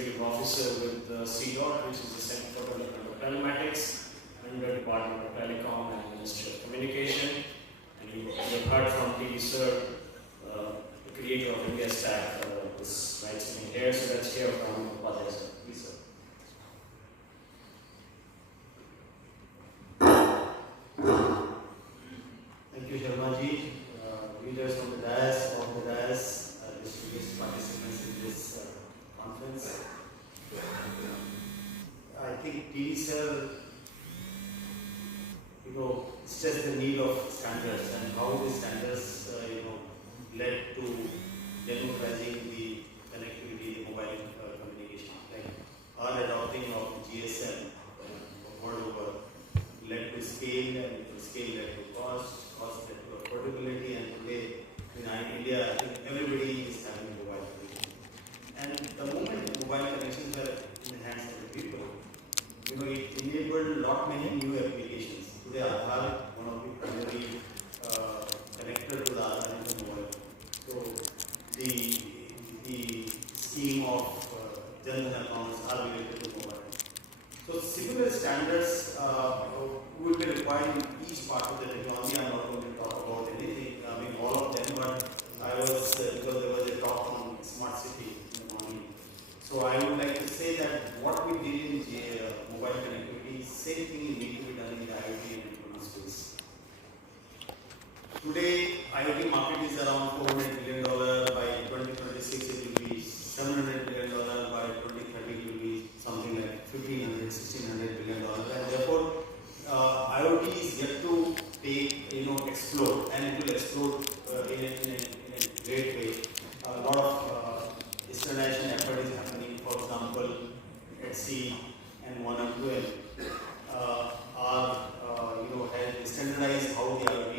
Executive Officer with CDOT, which is the Center for Development of Telematics, under Department of Telecom and Ministry of Communication. And you have heard from T.V. Sir, the creator of India Stack, is right sitting here, so let's hear from Upadhyay sir. Please, sir. Thank you, Sharmaji. Leaders from the dais, distinguished participants in this conference. I think T.V. sir, stressed the need of standards and how these standards, led to democratizing the connectivity, the mobile communication. Like our adopting of GSM world over led to scale, and scale led to cost led to affordability, and today in India, I think everybody is having a mobile connection. And the moment mobile connections were in the hands of the people, it enabled a lot many new applications. Today, Aadhaar, one of the primary connector to the Aadhaar is the mobile. So the scheme of Jan Dhan accounts are related to mobile. So similar standards will be required in each part of the technology. I'm not going to talk about anything, all of them, but I was, because there was a talk on smart city in the morning. So I would like to say that what we did in mobile connectivity, same thing need to be done in the IoT and electronic space. Today, IoT market is around $400 billion. By 2026, it will be $700 billion. By 2030, it will be something like $1,500, $1,600 billion. And therefore, IoT is yet to explode, and it will explode in a great way. A lot of standardization effort is happening. For example, SESEI and 1M2M have standardized how the IoT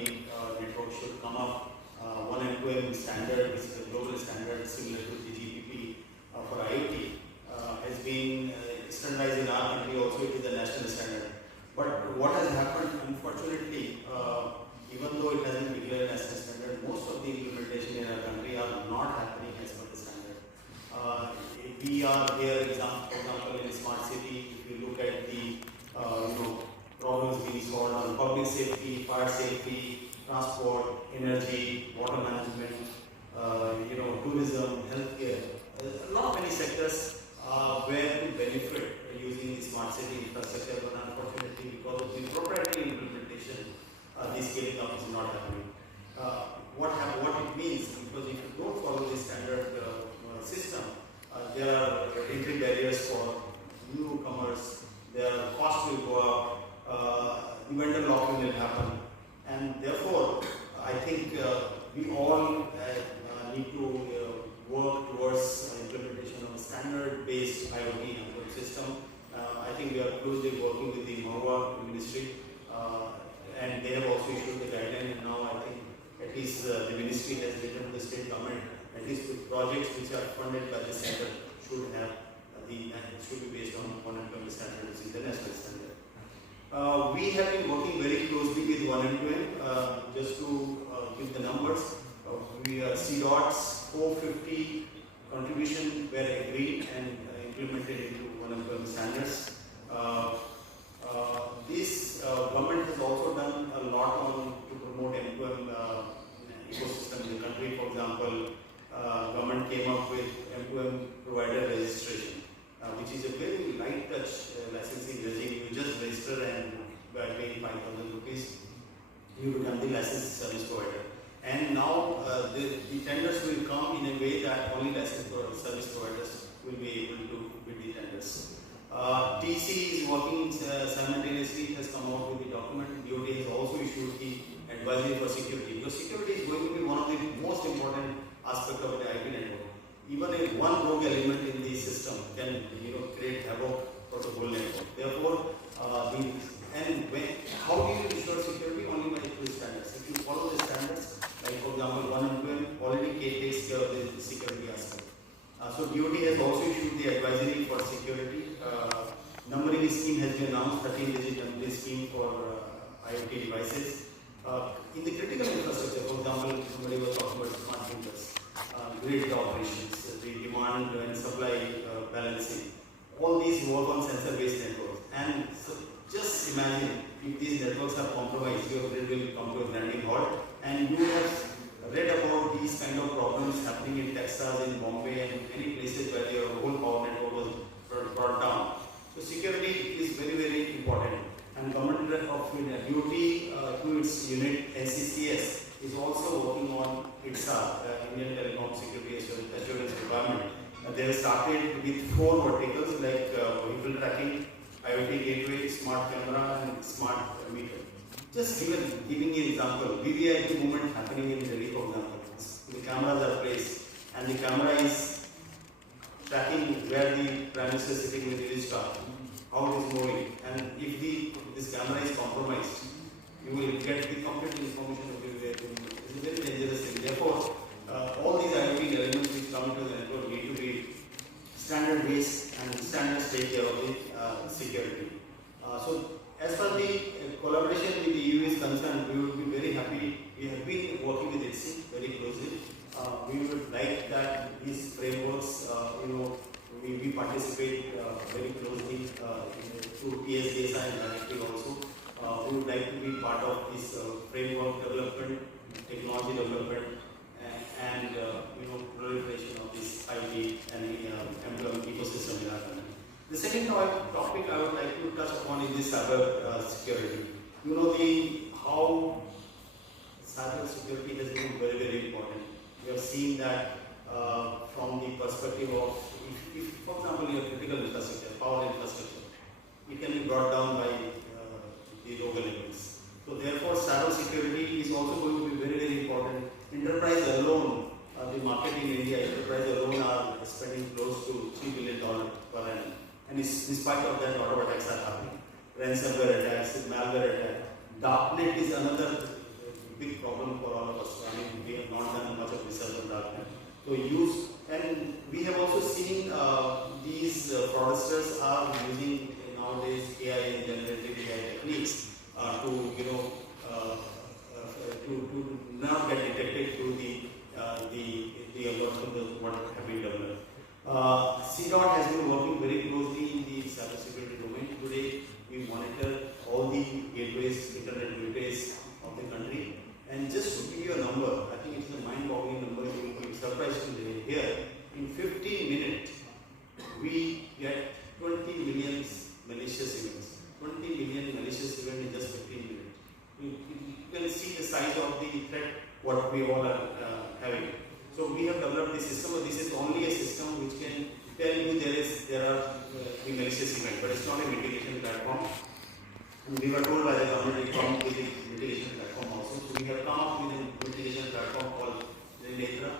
network should come up. 1M2M standard, which is a global standard similar to the GPP for IoT, has been standardized in our country. Also, it is a national standard. But what has happened, unfortunately, even though it has been declared national standard, most of the implementation in our country are not happening as per the standard. We are here, for example, in a smart city. If you look at the problems being solved on public safety, fire safety, transport, energy, water management, tourism, healthcare, a lot of many sectors where to benefit using the smart city infrastructure, but unfortunately, because of the proprietary implementation, the scaling up is not happening. What it means, because if you don't follow the standard system, there are entry barriers for newcomers, their cost will go up, the vendor locking will happen, and therefore, I think we all need to work towards implementation of a standard-based IoT network system. I think we are closely working with the MoHUA ministry, and they have also issued the guideline. And now I think at least the ministry has written to the state government, at least the projects which are funded by the center should have should be based on 1M2M standard, which is the national standard. We have been working very closely with 1M2M. Just to give the numbers, we are CDOT's 450 contribution were agreed and implemented into 1M2M standards. This government has also done a lot to promote M2M ecosystem in the country. For example, government came up with M2M provider registration, which is a very light touch licensing regime. You just register, and by paying 5,000 rupees, you become the licensed service provider. And now the tenders will come in a way that only licensed service providers will be able to bid the tenders. TC is working simultaneously. It has come out with the document. DOT has also issued the advisory for security, because security is going to be one of the most important aspects of the IT network. Even one rogue element in the system can create havoc for the whole network. Therefore, how do you ensure security? Only by the standards. If you follow the standards, like for example, 1M2M already takes care of the security aspect. So DOT has also issued the advisory for security. Numbering scheme has been announced, 13-digit numbering scheme for IoT devices. In the critical infrastructure, for example, somebody was talking about smart meters. grid operations, the demand and supply balancing. All these work on sensor-based networks. And so just imagine if these networks are compromised, your grid will come to a grinding halt. And you have read about these kind of problems happening in Texas, in Bombay, and many places where your whole power network was brought down. So security is very, very important. And Government of India, DOT through its unit SESEI is also working on ITSA, Indian Telecom Security Assurance Requirement. They have started with 4 verticals like vehicle tracking, IoT gateway, smart camera, and smart meter. Just giving an example, VVIP movement happening in Delhi, for example. The cameras are placed, and the camera is tracking where the Prime Minister is sitting with his car, how it is moving, and if this camera is compromised, you will get the complete information of VVIP movement. It's a very dangerous thing. Therefore, all these IoT elements which come into the network need to be standard based and standards take care of the security. So as far as the collaboration with the EU is concerned, we would be very happy. We have been working with ITSI very closely. We would like that these frameworks, we participate very closely through PSDSI and directly also. We would like to be part of this framework development, technology development, and proliferation of this IT and employment ecosystem in our country. The second topic I would like to touch upon is the cyber security. You know how cyber security has been very, very important. We have seen that from the perspective of, if for example, your critical infrastructure, power infrastructure, it can be brought down by the local elements. So therefore, cyber security is also going to be very, very important. Enterprise alone, the market in India, enterprise alone are spending close to $3 billion per annum. And in spite of that, a lot of attacks are happening. Ransomware attacks, malware attack. Darknet is another big problem for all of us. I mean, we have not done much of research on darknet. So and we have also seen these fraudsters are using nowadays AI and generative AI techniques to not get detected through the algorithm what have been developed. CDOT has been working very closely in the cybersecurity domain. Today, we monitor all the gateways, internet gateways of the country. And just to give you a number, I think it's a mind-boggling number. You will be surprised to hear. In 15 minutes, we get 20 million malicious events. 20 million malicious events in just 15 minutes. You can see the size of the threat what we all are having. So we have developed this system, but this is only a system which can tell you there are the malicious event, but it's not a mitigation platform. And we were told by the government to come with a mitigation platform also. So we have come up with a mitigation platform called Netra,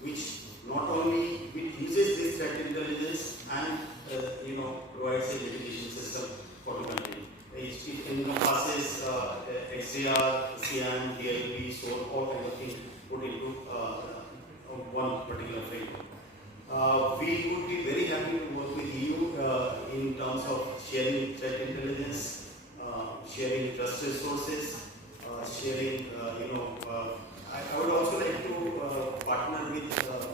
which not only uses this threat intelligence and provides a mitigation system for the country. It encompasses XDR, CIAM, DLP, SOAR, all kind of things put into one particular framework. We would be very happy to work with you in terms of sharing threat intelligence, sharing trusted sources, sharing, I would also like to partner with,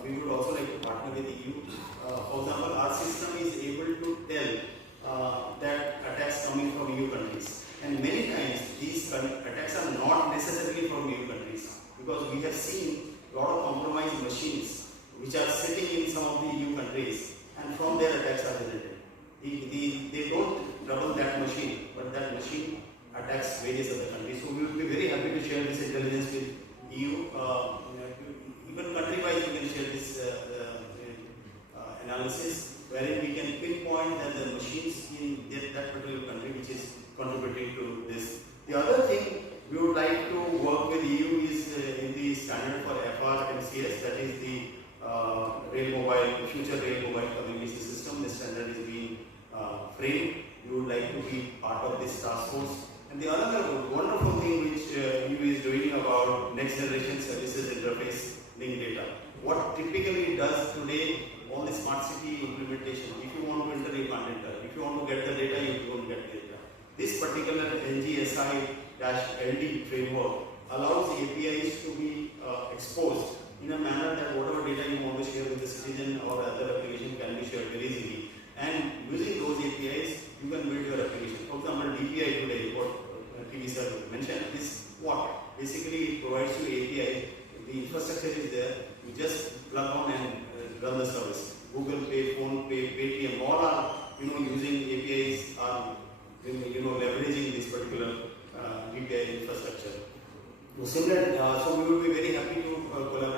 we would also like to partner with EU. For example, our system is able to tell that attacks coming from EU countries. And many times these attacks are not necessarily from EU countries, because we have seen a lot of compromised machines which are sitting in some of the EU countries, and from their attacks are generated. They don't trouble that machine, but that machine attacks various other countries. So we would be very happy to share this intelligence with EU. Even country-wise, we can share this analysis, wherein we can pinpoint that the machines in that particular country which is contributing to this. The other thing we would like to work with EU is in the standard for FRMCS, that is the future rail mobile communication system. The standard is being framed. We would like to be part of this task force. And the other wonderful thing which EU is doing about next generation services interface link data. What typically it does today, all the smart city implementation, if you want to enter, you can't enter. If you want to get the data, you don't get the data. This particular NGSI-LD framework allows APIs to be exposed in a manner that whatever data you want to share with the citizen or other application can be shared very easily. And using those APIs, you can build your application. For example, DPI today, what TV sir mentioned, is what? Basically, it provides you API. The infrastructure is there. You just plug on and run the service. Google Pay, Phone Pay, Paytm, all are using APIs, are leveraging this particular DPI infrastructure. So we would be very happy to collaborate